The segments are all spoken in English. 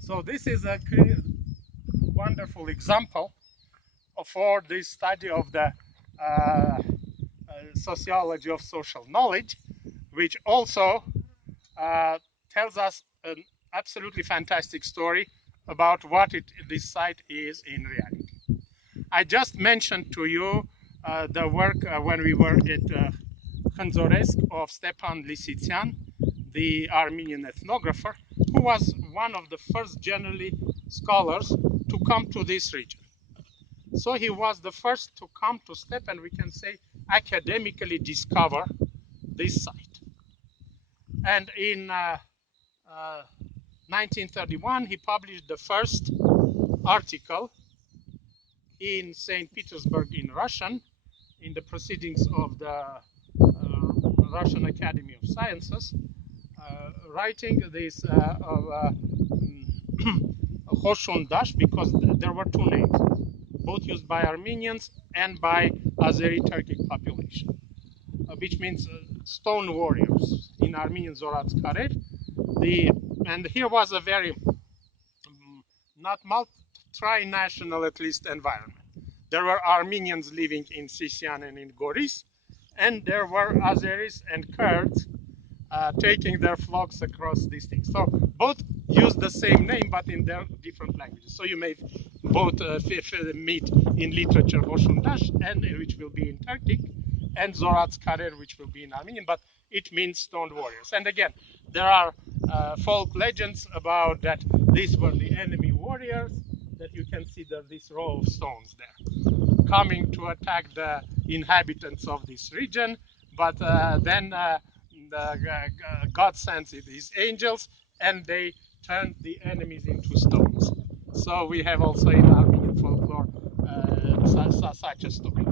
So this is a wonderful example for this study of the sociology of social knowledge, which also tells us an absolutely fantastic story about what this site is in reality. I just mentioned to you the work when we were at Khanzoresk of Stepan Lisitsyan, the Armenian ethnographer, who was one of the first generally scholars to come to this region. So he was the first to come to Stepan, we can say, academically discover this site. And in 1931, he published the first article in St. Petersburg in Russian, in the Proceedings of the Russian Academy of Sciences, writing this Karahunj Dash, because there were two names, both used by Armenians and by Azeri Turkic population, which means stone warriors, in Armenian Zorats Karer. And here was a very not multi-national, at least, environment. There were Armenians living in Sisian and in Goris, and there were Azeris and Kurds taking their flocks across these things. So both use the same name, but in their different languages. So you may both meet in literature Hoshundash, and which will be in Turkic, and Zorats Karer, which will be in Armenian, but it means stone warriors. And again, there are folk legends about that these were the enemy warriors, that you can see this row of stones there, coming to attack the inhabitants of this region, but then God sends his angels, and they turned the enemies into stones. So we have also in Armenian folklore such a story.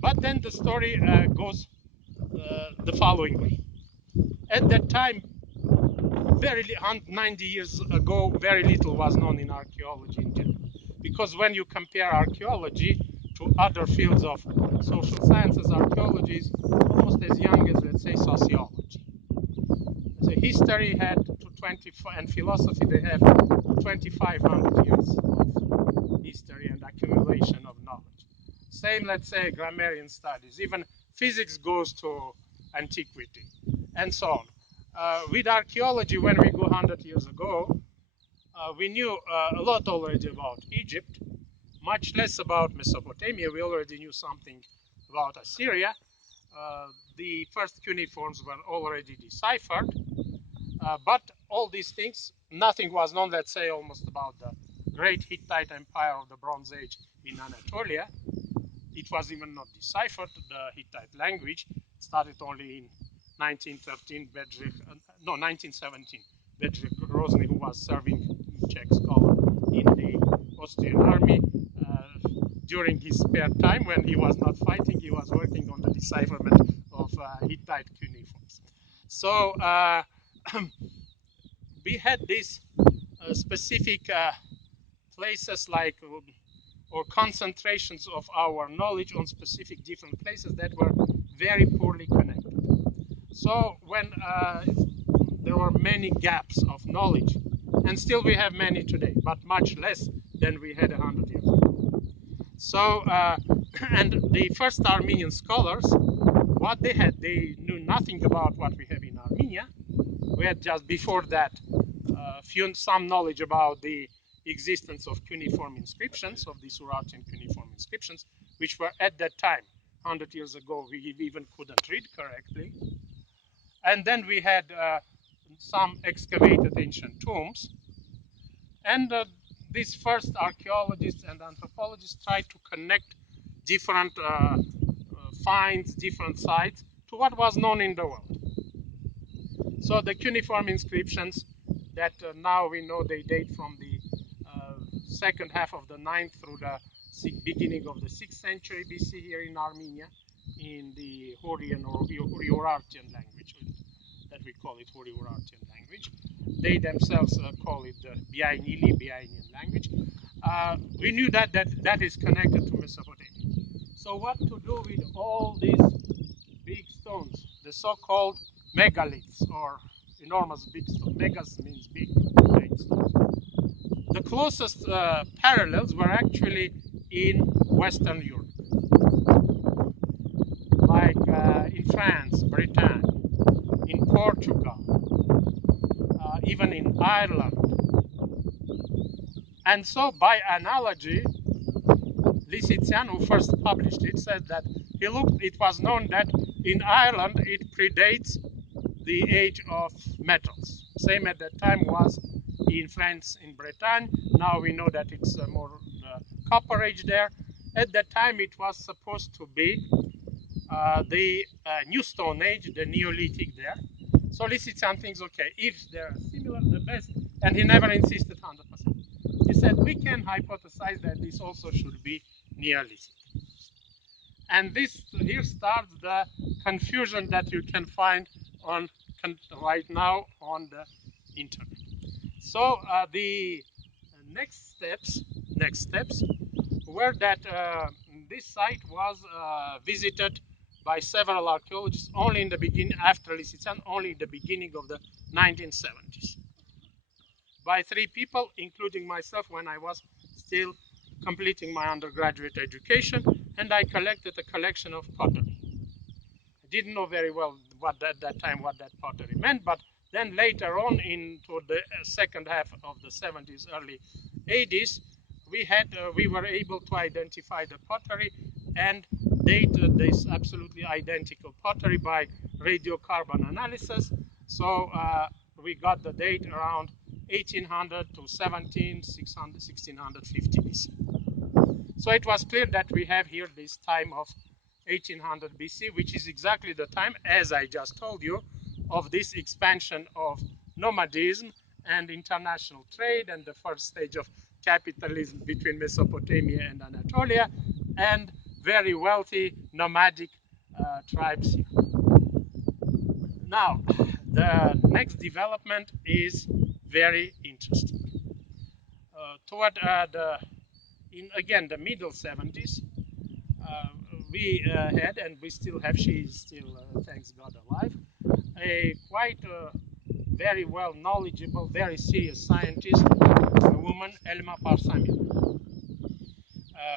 But then the story goes the following way. At that time, 90 years ago, very little was known in archaeology in general. Because when you compare archaeology to other fields of social sciences, archaeology is almost as young as, let's say, sociology. The history had to 25, and philosophy, they have 2,500 years of history and accumulation of knowledge. Same, let's say, grammarian studies. Even physics goes to antiquity, and so on. With archaeology, when we go 100 years ago, we knew a lot already about Egypt, much less about Mesopotamia. We already knew something about Assyria. The first cuneiforms were already deciphered. But all these things, nothing was known, let's say, almost about the great Hittite empire of the Bronze Age in Anatolia. It was even not deciphered. The Hittite language started only in 1913, 1917. Bedřich Hrozny, who was serving Czech scholar in the Austrian army, during his spare time, when he was not fighting, he was working on the decipherment of Hittite cuneiforms. So we had these specific places like or concentrations of our knowledge on specific different places that were very poorly connected. So when there were many gaps of knowledge, and still we have many today, but much less than we had 100 years ago. So, and the first Armenian scholars, what they had, they knew nothing about what we have in Armenia. We had just before that some knowledge about the existence of cuneiform inscriptions, of the Urartian cuneiform inscriptions, which were at that time, 100 years ago, we even couldn't read correctly. And then we had some excavated ancient tombs. And these first archaeologists and anthropologists tried to connect different finds, different sites, to what was known in the world. So the cuneiform inscriptions that now we know they date from the second half of the 9th through the beginning of the 6th century BC here in Armenia, in the Hurrian or Hurri-Urartian language, that we call it Hurri-Urartian language. They themselves call it the Biaynili language. We knew that is connected to Mesopotamia. So what to do with all these big stones, the so-called megaliths, or enormous big stones? Megas means big, great stones. closest parallels were actually in Western Europe, like in France, Britain, in Portugal, even in Ireland. And so, by analogy, Sisian, who first published it, said that it was known that in Ireland it predates the age of metals. Same at that time was in France, in Bretagne. Now we know that it's more copper age there. At that time it was supposed to be the new Stone Age, the Neolithic there. So Sisian thinks, okay, if they're similar, the best, and he never insisted 100%. He said, we can hypothesize that this also should be Neolithic. And here starts the confusion that you can find on right now on the internet. So the next steps were that this site was visited by several archaeologists only in the beginning, after Sisian, only in the beginning of the 1970s. By 3 people, including myself when I was still completing my undergraduate education, and I collected a collection of pottery. I didn't know very well at that time what that pottery meant, but then later on into the second half of the 70s, early 80s, we were able to identify the pottery and date this absolutely identical pottery by radiocarbon analysis. So we got the date around 1800 to 1650 BC. So it was clear that we have here this time of 1800 BC, which is exactly the time, as I just told you, of this expansion of nomadism and international trade and the first stage of capitalism between Mesopotamia and Anatolia, and very wealthy nomadic tribes here. Now, the next development is very interesting. Toward again the middle 70s, we had, and we still have, she is still, thanks God, alive, a quite very well knowledgeable, very serious scientist, a woman, Elma Parsamian,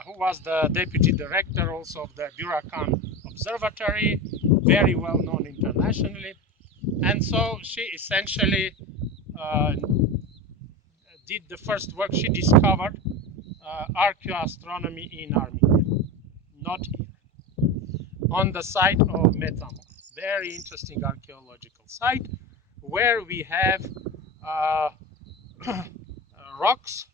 who was the deputy director also of the Burakan Observatory, very well known internationally. And so she essentially did the first work. She discovered archaeoastronomy in Armenia, not here, on the site of Metamor. Very interesting archaeological site where we have rocks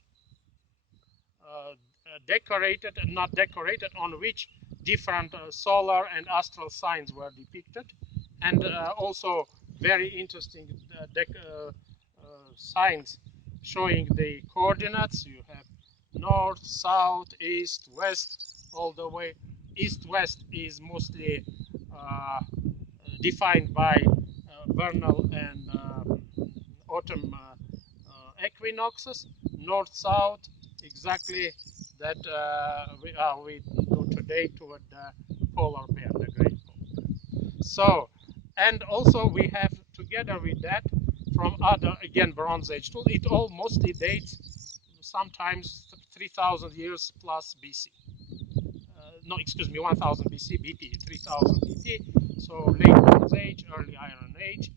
decorated and not decorated, on which different solar and astral signs were depicted, and also very interesting signs showing the coordinates. You have north, south, east, west, all the way. East-west is mostly defined by vernal and autumn equinoxes. North-south, exactly that we do today toward the polar bear, the great polar bear. So, and also we have, together with that, from other, again, Bronze Age tools, it all mostly dates sometimes 3,000 years plus BC. No, excuse me, 1000 BC, BP, 3000 BP, so late Bronze Age, early Iron Age,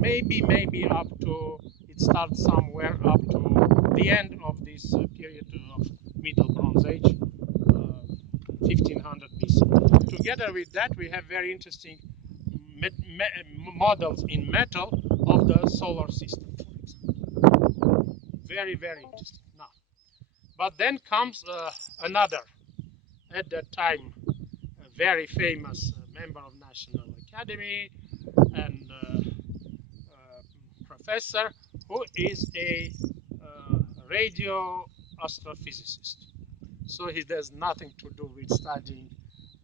maybe up to, it starts somewhere up to the end of this period of Middle Bronze Age, 1500 BC. Together with that, we have very interesting models in metal of the solar system, for example. Very, very interesting. Now, but then comes another, at that time, a very famous member of National Academy and professor, who is a radio astrophysicist. So he does nothing to do with studying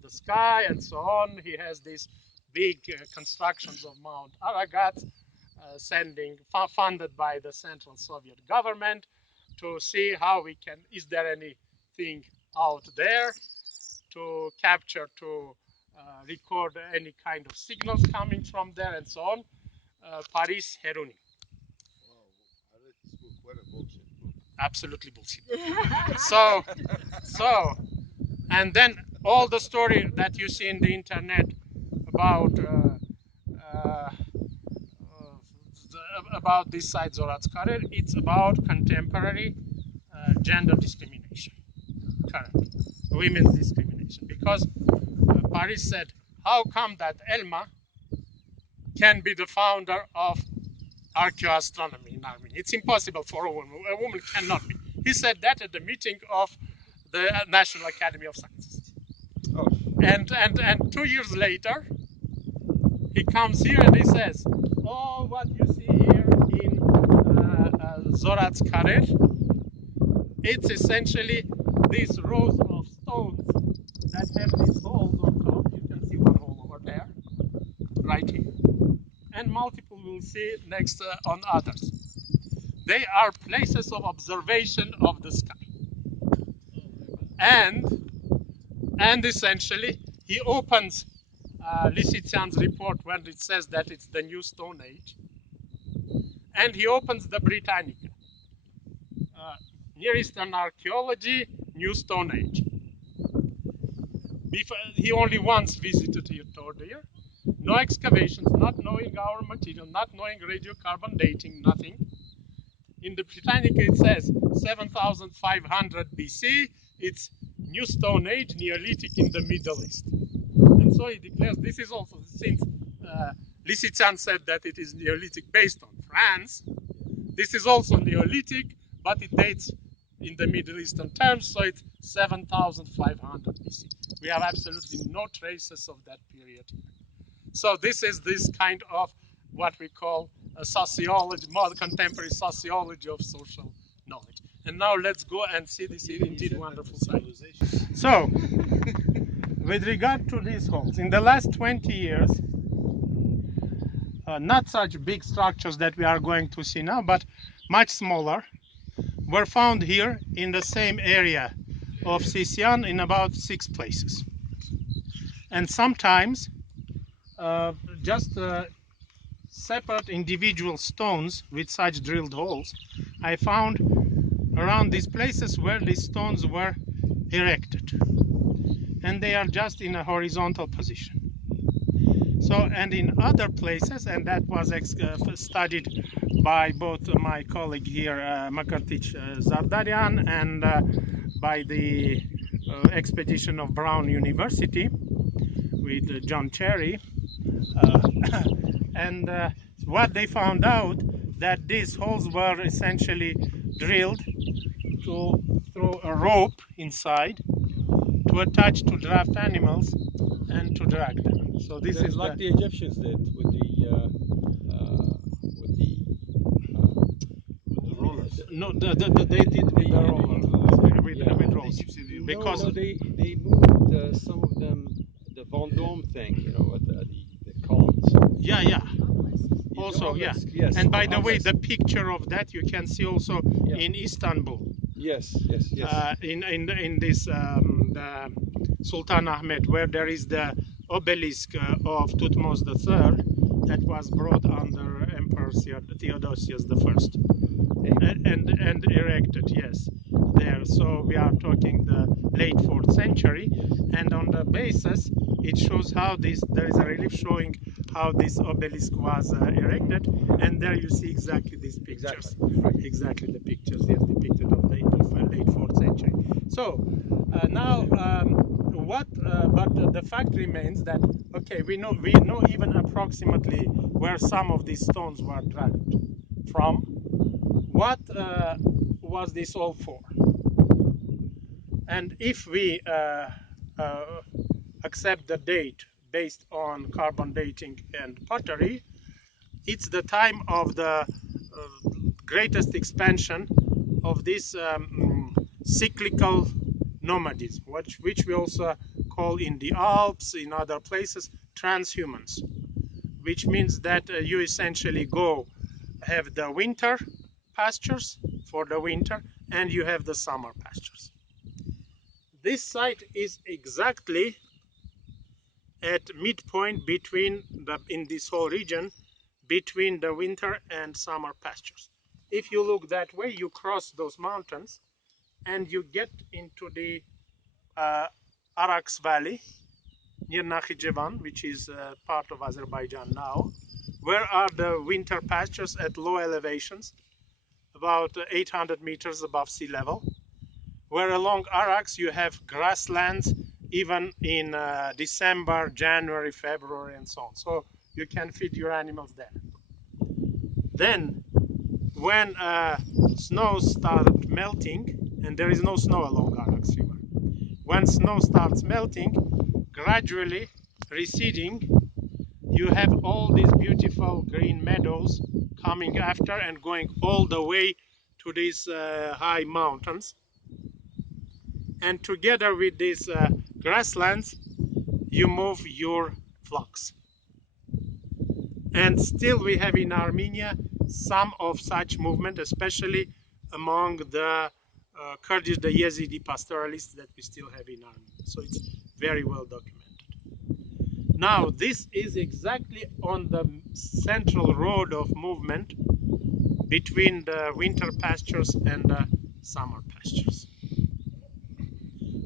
the sky and so on. He has these big constructions of Mount Ararat, funded by the Central Soviet government, to see how we can, is there anything out there to capture, to record any kind of signals coming from there and so on. Paris Heruni. Wow, I read this book. What a bullshit book. absolutely bullshit. so, and then all the story that you see in the internet about uh, about this site Zorats Karer, it's about contemporary gender discrimination, current women's discrimination, because Paris said, how come that Elma can be the founder of archaeoastronomy in Armenia? It's impossible for a woman. A woman cannot be. He said that at the meeting of the National Academy of Sciences. Oh. And 2 years later, he comes here and he says, oh, what you see here in Zorats Karer, it's essentially these rows of stones that have these holes on top. You can see one hole over there, right here. And multiple we'll see next on others. They are places of observation of the sky. And essentially, he opens Sisian's report when it says that it's the new Stone Age. And he opens the Britannica. Near Eastern archaeology, new Stone Age. He only once visited here, no excavations, not knowing our material, not knowing radiocarbon dating, nothing. In the Britannica it says 7,500 BC, it's New Stone Age, Neolithic in the Middle East. And so he declares this is also, since Sisian said that it is Neolithic based on France, this is also Neolithic, but it dates in the Middle Eastern terms, so it's 7,500 BC. We have absolutely no traces of that period. So this is this kind of what we call a sociology, modern contemporary sociology of social knowledge. And now let's go and see this indeed wonderful civilization. So, with regard to these holes, in the last 20 years, not such big structures that we are going to see now, but much smaller, were found here in the same area of Sisian in about 6 places. And sometimes just separate individual stones with such drilled holes I found around these places where these stones were erected, and they are just in a horizontal position. So, and in other places, and that was studied by both my colleague here, Makartic Zardarian, and by the expedition of Brown University with John Cherry, and what they found out, that these holes were essentially drilled through a rope inside to attach to draft animals and to drag them. So this is like the Egyptians did with the rollers. No, they did with the rollers. With rollers. Because no, they moved some of them, the Vendôme thing, you know, with the columns. Yeah. Also, yeah. Yes. And by the way, the picture of that you can see also in Istanbul. Yes. In this the Sultan Ahmed, where there is the obelisk of Thutmose III that was brought under Emperor Theodosius I and erected, yes, there. So we are talking the late 4th century, and on the basis it shows how there is a relief showing how this obelisk was erected, and there you see exactly these pictures. Exactly the pictures, yes, depicted of the late 4th century. So now, but the fact remains that, okay, we know even approximately where some of these stones were dragged from. What was this all for? And if we accept the date based on carbon dating and pottery, it's the time of the greatest expansion of this cyclical nomadism, which we also call in the Alps, in other places, transhumance, which means that you essentially have the winter pastures for the winter, and you have the summer pastures. This site is exactly at midpoint between in this whole region, between the winter and summer pastures. if you look that way, you cross those mountains and you get into the Araks Valley near Nakhichevan, which is part of Azerbaijan now, where are the winter pastures at low elevations, about 800 meters above sea level, where along Araks you have grasslands even in December, January, February, and so on. So you can feed your animals there. Then, when snow starts melting, and there is no snow along Araks River, when snow starts melting, gradually receding, you have all these beautiful green meadows coming after and going all the way to these high mountains. And together with these grasslands, you move your flocks. And still we have in Armenia some of such movement, especially among the Kurdish, the Yazidi pastoralists that we still have in Armenia. So it's very well documented. Now, this is exactly on the central road of movement between the winter pastures and the summer pastures.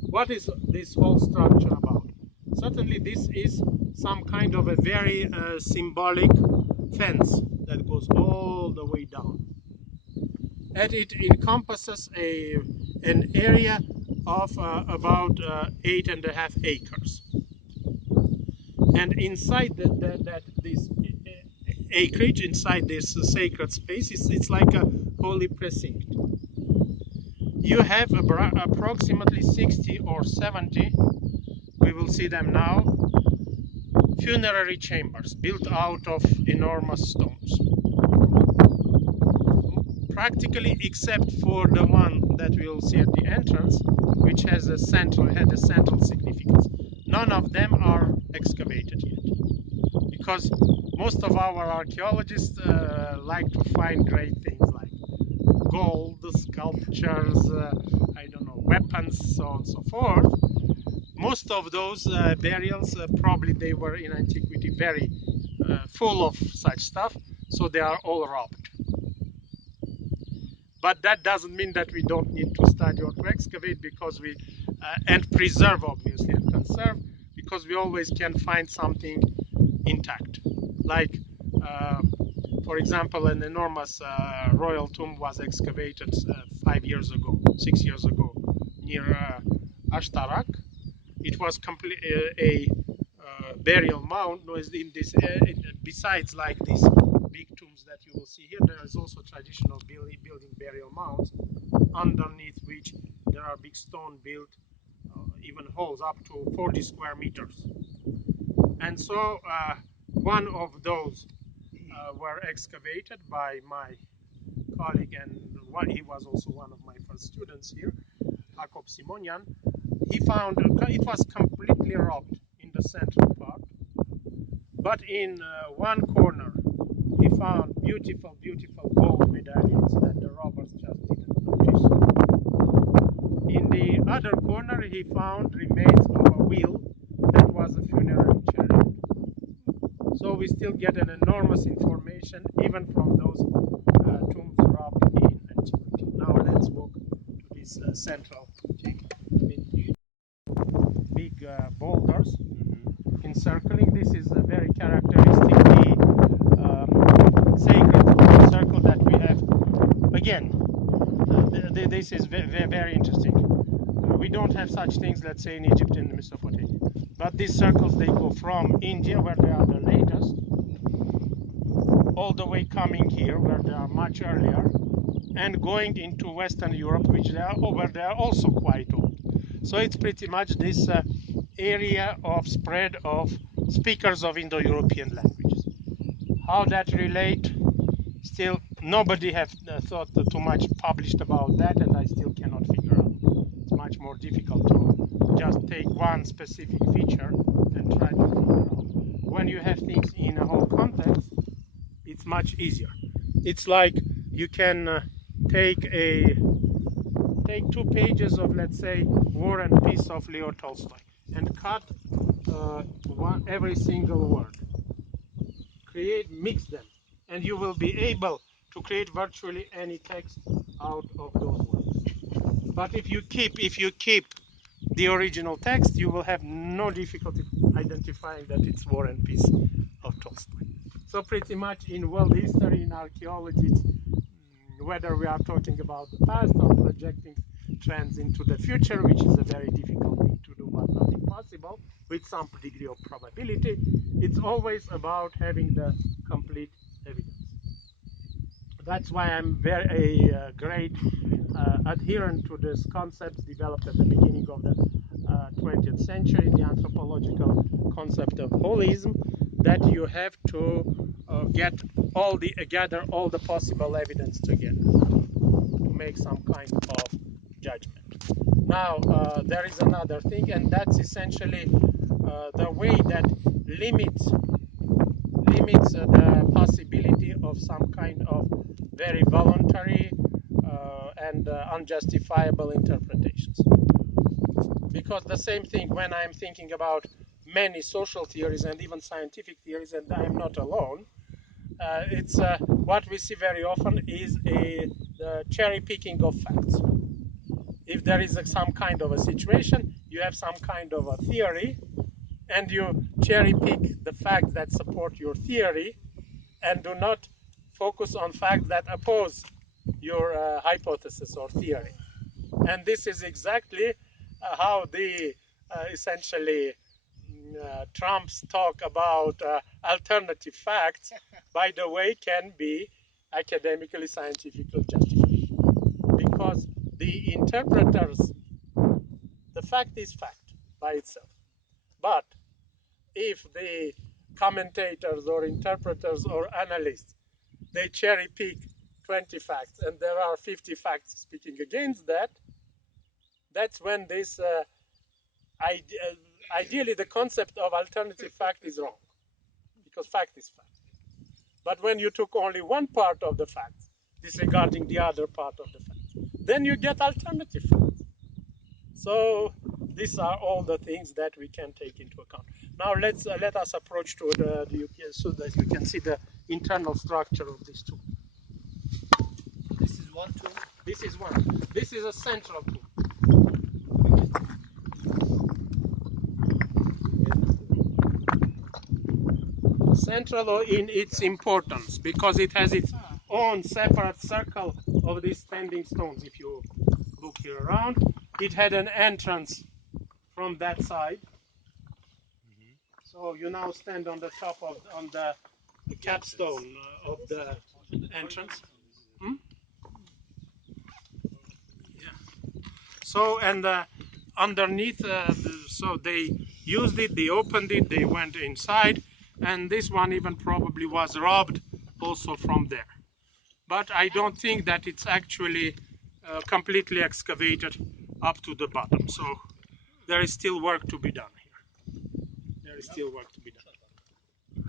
What is this whole structure about? Certainly this is some kind of a very symbolic fence that goes all the way down. And it encompasses an area of about 8.5 acres. And inside this acreage, inside this sacred space, it's like a holy precinct. You have approximately 60 or 70, we will see them now, funerary chambers built out of enormous stones. Practically, except for the one that we will see at the entrance, which has a central significance. None of them are excavated yet, because most of our archaeologists like to find great things like gold, sculptures, I don't know, weapons, so on and so forth. Most of those burials, probably they were in antiquity very full of such stuff, so they are all robbed. But that doesn't mean that we don't need to study or to excavate, because we and preserve, obviously, and conserve, because we always can find something intact. Like, for example, an enormous royal tomb was excavated 5 years ago, 6 years ago, near Ashtarak. It was a burial mound. In this, besides like these big tombs that you will see here, there is also traditional building burial mounds, underneath which there are big stone built, even holes up to 40 square meters. And so one of those were excavated by my colleague, and he was also one of my first students here, Jakob Simonian. He found it was completely robbed in the central part, but in one corner he found beautiful, beautiful gold medallions that the robbers just didn't notice. In the other corner he found remains of a wheel that was a funerary chariot. So we still get an enormous information even from those tombs robbed in antiquity. Now let's walk to this central thing. Big boulders encircling. This is a very characteristically sacred circle that we have. Again, this is very interesting. We don't have such things, let's say, in Egypt and Mesopotamia. But these circles, they go from India, where they are the latest, all the way coming here, where they are much earlier, and going into Western Europe, where they are also quite old. So it's pretty much this area of spread of speakers of Indo-European languages. How that relate, still nobody have thought too much published about that, and I still cannot figure out. It's much more difficult to just take one specific feature and try to figure out. When you have things in a whole context, it's much easier. It's like you can take 2 pages of, let's say, War and Peace of Leo Tolstoy and cut every single word. Mix them, and you will be able to create virtually any text out of those words. But if you keep the original text, you will have no difficulty identifying that it's War and Peace of Tolstoy. So pretty much in world history, in archaeology, whether we are talking about the past or projecting trends into the future, which is a very difficult thing to do but not impossible, with some degree of probability, it's always about having the complete evidence. That's why I'm very great adherent to this concept developed at the beginning of the 20th century, the anthropological concept of holism, that you have to gather all the possible evidence together to make some kind of judgment. Now, there is another thing, and that's essentially the way that limits the possibility of some kind of very voluntary and unjustifiable interpretations. Because the same thing when I'm thinking about many social theories and even scientific theories, and I'm not alone, it's what we see very often is the cherry picking of facts. If there is some kind of a situation, you have some kind of a theory, and you cherry pick the facts that support your theory and do not focus on facts that oppose your hypothesis or theory. And this is exactly how the essentially Trump's talk about alternative facts, by the way, can be academically, scientifically justified. Because the interpreters, the fact is fact by itself. But if the commentators or interpreters or analysts, they cherry pick 20 facts and there are 50 facts speaking against that, that's when this ideally the concept of alternative fact is wrong, because fact is fact. But when you took only one part of the facts, disregarding the other part of the facts, then you get alternative facts. So these are all the things that we can take into account. Now let us approach to so that you can see the internal structure of this tool. This is one tool. This is one. This is a central tool. Central in its importance because it has its own separate circle of these standing stones. If you look here around, it had an entrance from that side. So you now stand on the top of the capstone of the entrance. Yeah. So and underneath, so they used it, they opened it, they went inside, and this one even probably was robbed also from there. But I don't think that it's actually completely excavated up to the bottom. So there is still work to be done here. There is still work to be done.